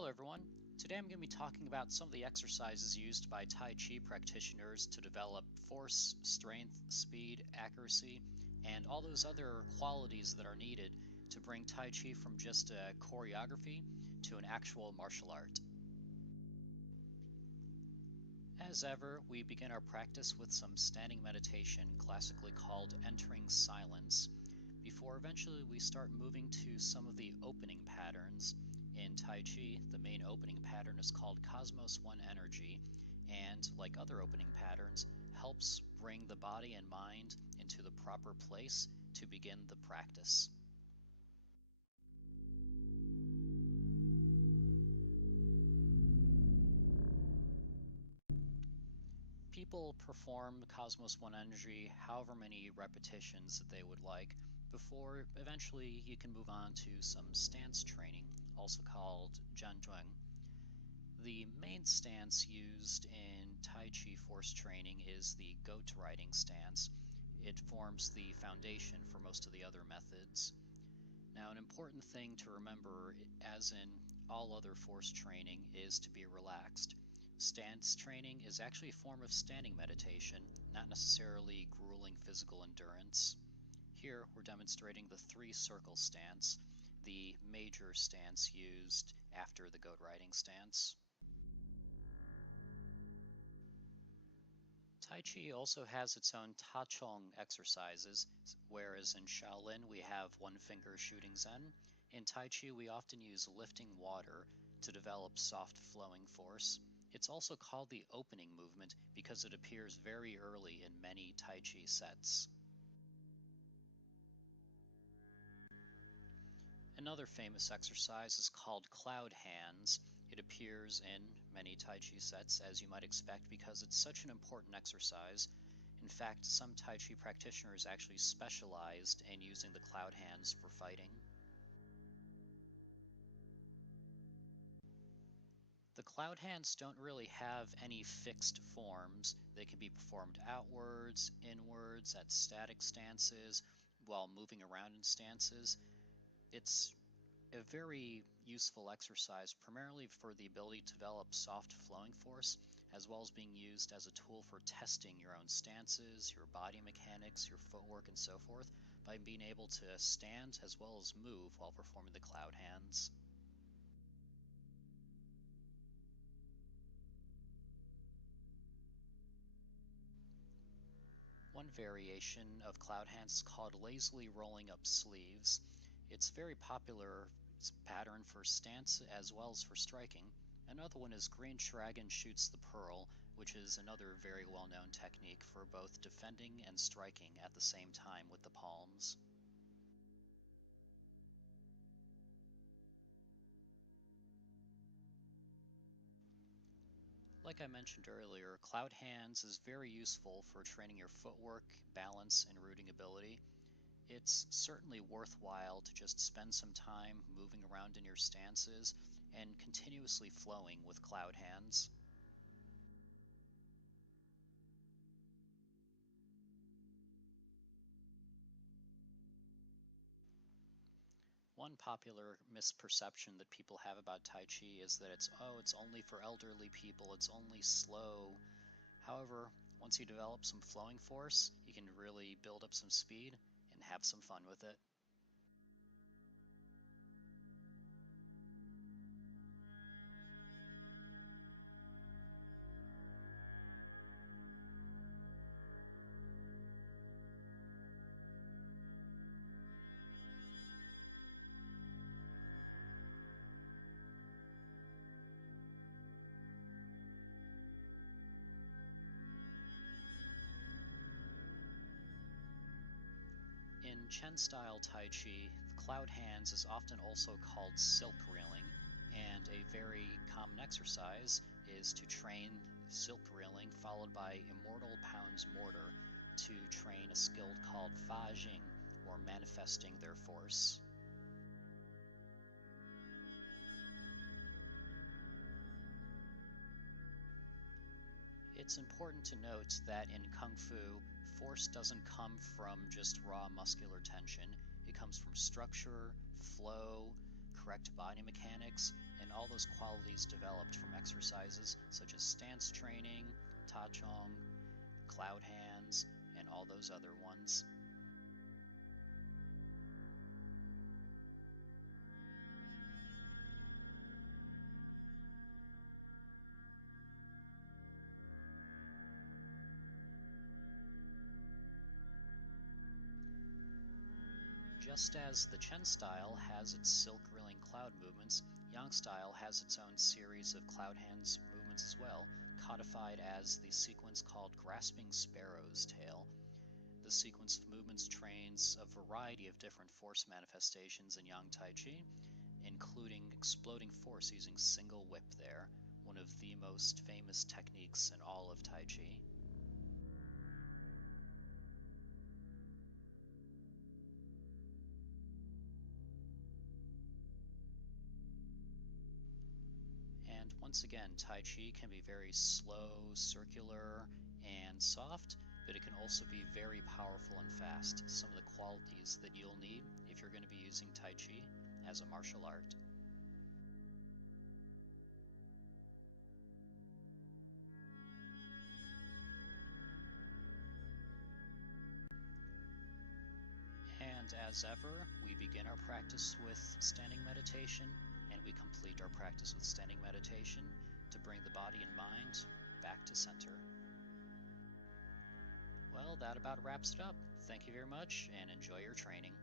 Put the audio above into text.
Hello everyone. Today I'm going to be talking about some of the exercises used by Tai Chi practitioners to develop force, strength, speed, accuracy, and all those other qualities that are needed to bring Tai Chi from just a choreography to an actual martial art. As ever, we begin our practice with some standing meditation, classically called entering silence, before eventually we start moving to some of the opening patterns. In Tai Chi, the main opening pattern is called Cosmos One Energy, and like other opening patterns, helps bring the body and mind into the proper place to begin the practice. People perform Cosmos One Energy however many repetitions that they would like before eventually you can move on to some stance training, also called Zhan Zhuang. The main stance used in Tai Chi force training is the goat riding stance. It forms the foundation for most of the other methods. Now, an important thing to remember, as in all other force training, is to be relaxed. Stance training is actually a form of standing meditation, not necessarily grueling physical endurance. Here, we're demonstrating the three-circle stance, the major stance used after the goat riding stance. Tai Chi also has its own Ta Chong exercises, whereas in Shaolin we have one finger shooting Zen. In Tai Chi we often use lifting water to develop soft flowing force. It's also called the opening movement because it appears very early in many Tai Chi sets. Another famous exercise is called cloud hands. It appears in many Tai Chi sets, as you might expect, because it's such an important exercise. In fact, some Tai Chi practitioners actually specialized in using the cloud hands for fighting. The cloud hands don't really have any fixed forms. They can be performed outwards, inwards, at static stances, while moving around in stances. It's a very useful exercise, primarily for the ability to develop soft flowing force, as well as being used as a tool for testing your own stances, your body mechanics, your footwork, and so forth, by being able to stand as well as move while performing the cloud hands. One variation of cloud hands is called lazily rolling up sleeves. It's very popular pattern for stance as well as for striking. Another one is Green Dragon Shoots the Pearl, which is another very well-known technique for both defending and striking at the same time with the palms. Like I mentioned earlier, cloud hands is very useful for training your footwork, balance, and rooting ability. It's certainly worthwhile to just spend some time moving around in your stances and continuously flowing with cloud hands. One popular misperception that people have about Tai Chi is that it's only for elderly people, it's only slow. However, once you develop some flowing force, you can really build up some speed and have some fun with it. In Chen-style Tai Chi, the cloud hands is often also called silk reeling, and a very common exercise is to train silk reeling followed by immortal pounds mortar to train a skill called Fa Jing, or manifesting their force. It's important to note that in Kung Fu, force doesn't come from just raw muscular tension. It comes from structure, flow, correct body mechanics, and all those qualities developed from exercises such as stance training, Ta Chong, cloud hands, and all those other ones. Just as the Chen style has its silk grueling cloud movements, Yang style has its own series of cloud hands movements as well, codified as the sequence called Grasping Sparrow's Tail. The sequence of movements trains a variety of different force manifestations in Yang Tai Chi, including exploding force using single whip there, one of the most famous techniques in all of Tai Chi. And once again, Tai Chi can be very slow, circular, and soft, but it can also be very powerful and fast, some of the qualities that you'll need if you're going to be using Tai Chi as a martial art. And as ever, we begin our practice with standing meditation, and we complete our practice with standing meditation to bring the body and mind back to center. Well, that about wraps it up. Thank you very much, and enjoy your training.